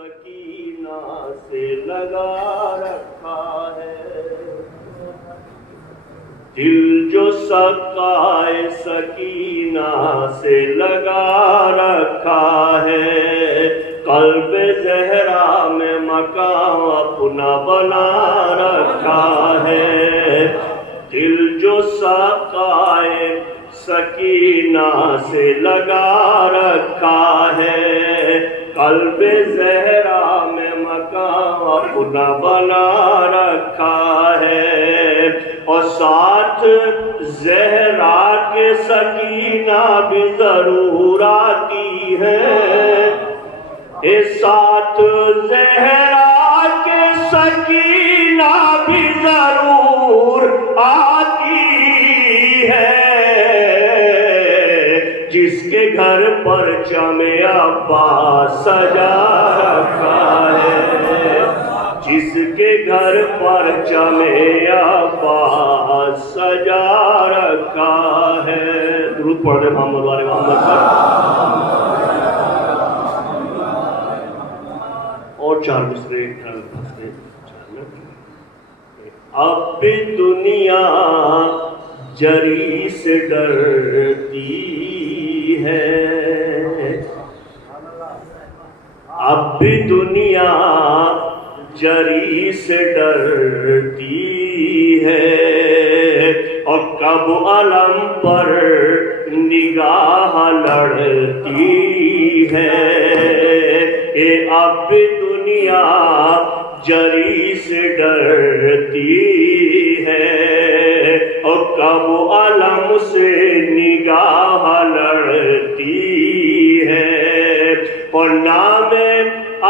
سکینہ سے لگا رکھا ہے، دل جو سقائے سکینہ سے لگا رکھا ہے، قلب زہرا میں مقام اپنا بنا رکھا ہے، دل جو سقائے سکینہ سے لگا رکھا ہے، قلب زہرا میں مقام اپنا بنا رکھا ہے، اور ساتھ زہرا کے سکینہ بھی ضرور آتی ہے، ساتھ زہرا کے سکینہ بھی ضرور آتی ہے، جس کے گھر پر پرچم عباس سجا رکھا ہے، جس کے گھر پر پرچم عباس سجا رکھا ہے۔ درود پڑھ دے محمد والے محمد پر۔ اور چار مصرے اب بھی دنیا جری سے ڈرتی ہے، اب بھی دنیا جری سے ڈرتی ہے، اور کب علم پر نگاہ لڑتی ہے، اب بھی دنیا جری سے ڈرتی ہے، اور کب علم سے نگاہ لڑتی ہے، اور نام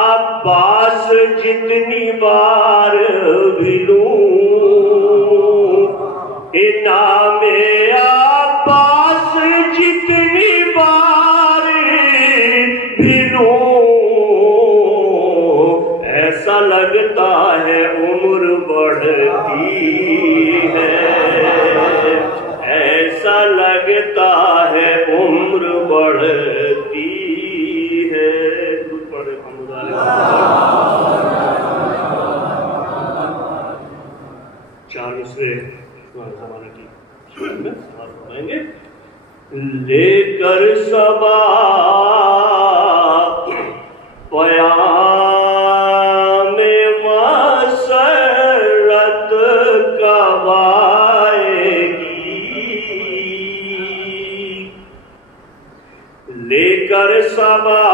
عباس جتنی بار بھی لوں، نام عباس جتنی بار بھی لوں، ایسا لگتا ہے عمر بڑھتی ہے، ایسا لگتا ہے عمر بڑھتی ہے۔ چار مصرے زمانہ کی شعر میں فرمائیں گے۔ لے کر صبا پیام مسرت کب آئے گی، لے کر صبا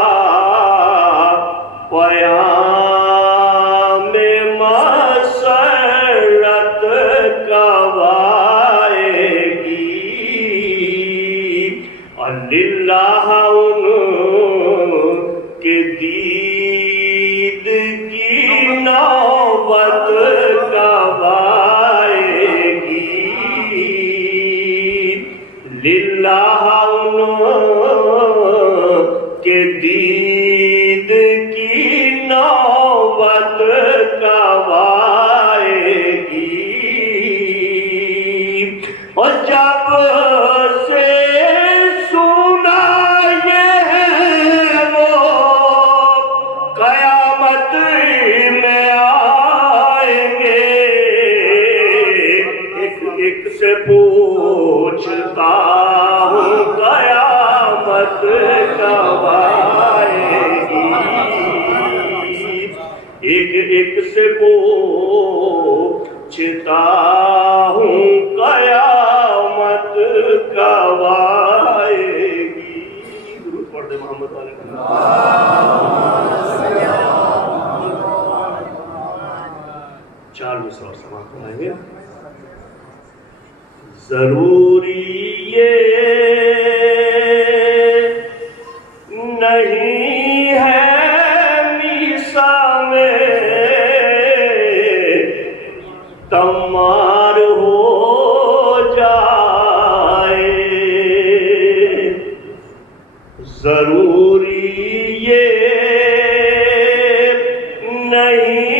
پیام مسرت کب آئے گی، اللہ ان کے دید کی نوبت کب آئے گی، للہ ان کے دید کی نوبت کب آئے گی، اور جب سے سنا یہ ہے وہ قیامت میں آئیں گے، ایک ایک سے پوچھتا ہوں قیامت کب آئے گی، ایک ایک سے پوچھتا ہوں قیامت کب آئے گی۔ درود پڑھ دے محمد والے۔ چار مصرع اور سماعت کرائیں گے۔ ضروری یہ نہیں ہے میسا میں تمار ہو جائے، ضروری یہ نہیں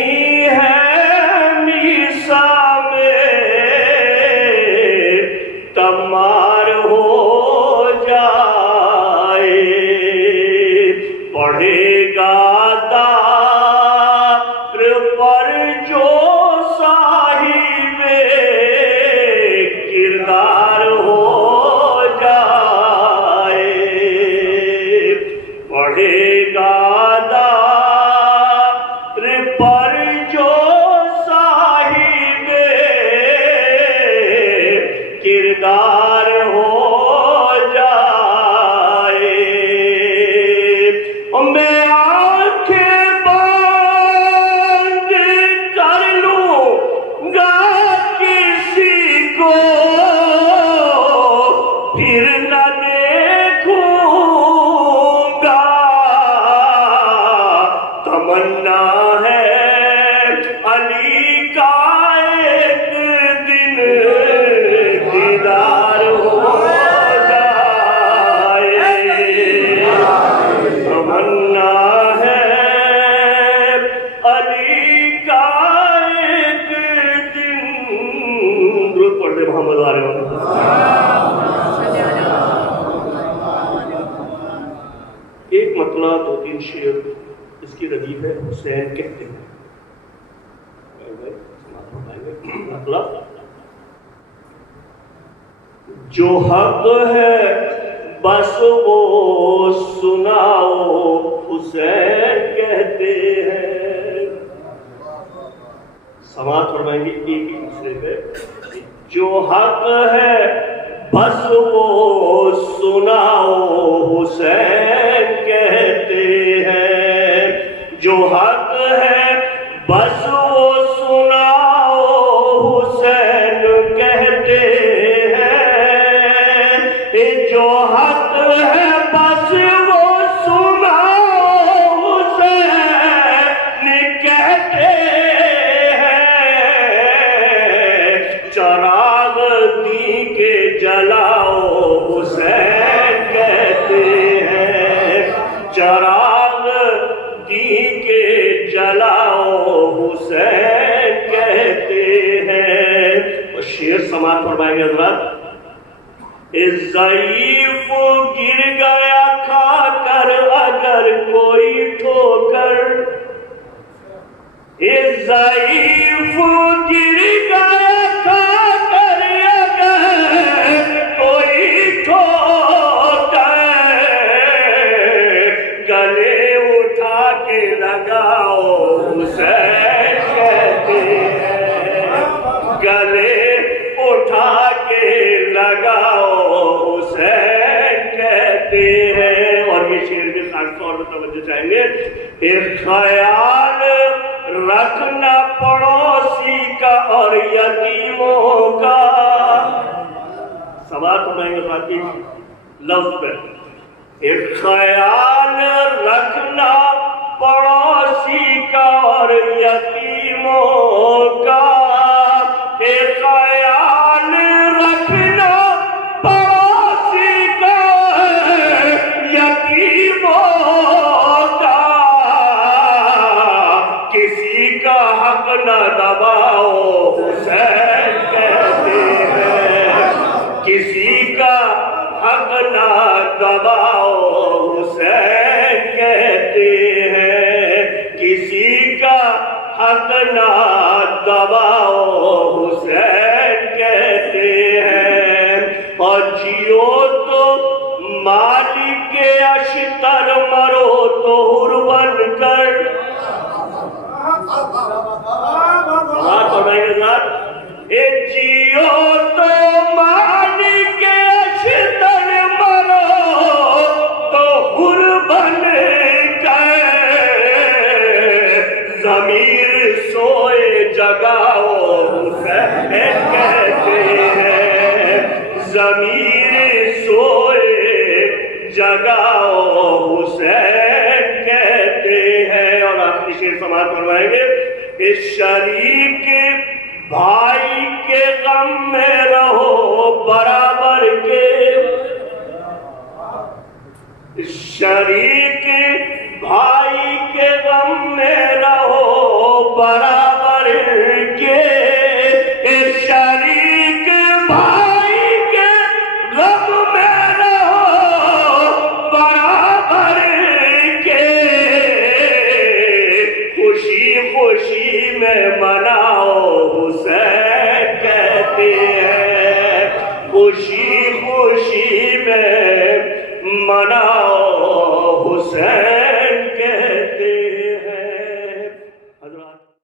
ہے میسا میں تمار ہو جائے، پڑھے گا پھر نہ دیکھوں گا، تمنا ہے علی کا ایک دن دیدار ہو جائے، تمنا ہے علی کا ایک دن۔ درود پڑھ دے محمد آلہ محمد۔ ایک مطلع 2-3 شعر اس کی ردیف ہے، حسین کہتے ہیں۔ مطلب جو حق ہے بس وہ سناؤ، حسین کہتے ہیں۔ سماعت فرمائیں گے ایک دوسرے پہ۔ جو حق ہے بس وہ سناؤ، حسین کہتے ہیں۔ جو حق ہے بس وہ سناؤ، حسین کہتے ہیں۔ جو حق ہے بس وہ سناؤ، حسین کہتے ہیں۔ چراغ دی کے جلاؤ، حسین کہتے ہیں۔ چراغ دی کے جلاؤ، حسین کہتے ہیں۔ اور شعر سماعت فرمائیں گے حضرات۔ ضعیف گر گیا کھا کر اگر کوئی ٹھوکر، ضعیف گر گیا کھا کر اگر کوئی ٹھوکر، گلے اٹھا کے لگاؤ، حسین کہتے ہیں۔ گلے اٹھا کے لگاؤ، حسین کہتے ہیں۔ اور یہ شعر بھی خاص طور پر توجہ چاہیں گے۔ ایک خیال رکھنا پڑوسی کا اور یتیموں کا، سماعت فرمائیں گے ساتھی لفظ پہ۔ ایک خیال رکھنا پڑوسی کا اور یتیموں کا، ایک خیال رکھنا پڑوسی کا یتیموں کا، کسی کا حق نہ دباؤ، حسین کہتے ہیں۔ کسی کا حق نہ دباؤ، حسین کہتے ہیں۔ کسی کا حق نہ دباؤ، حسین کہتے ہیں۔ اور جیو تو مالک اشتر، مرو تو حر بن کر۔ جیو تو مالک اشتر، مرو تو حر بن کر، ضمیر سوئے جگاؤ، حسین کہتے ہیں۔ ضمیر سوئے جگاؤ، حسین کہتے ہیں۔ اور آخری شعر سماعت فرمائیں گے۔ اس شریک بھائی کے غم میں رہو برابر کے، شریک بھائی کے غم میں رہو برابر کے، شریک بھائی کے غم میں رہو برابر کے، خوشی خوشی میں مناؤ، حسین کہتے ہیں۔ خوشی خوشی میں مناؤ، حسین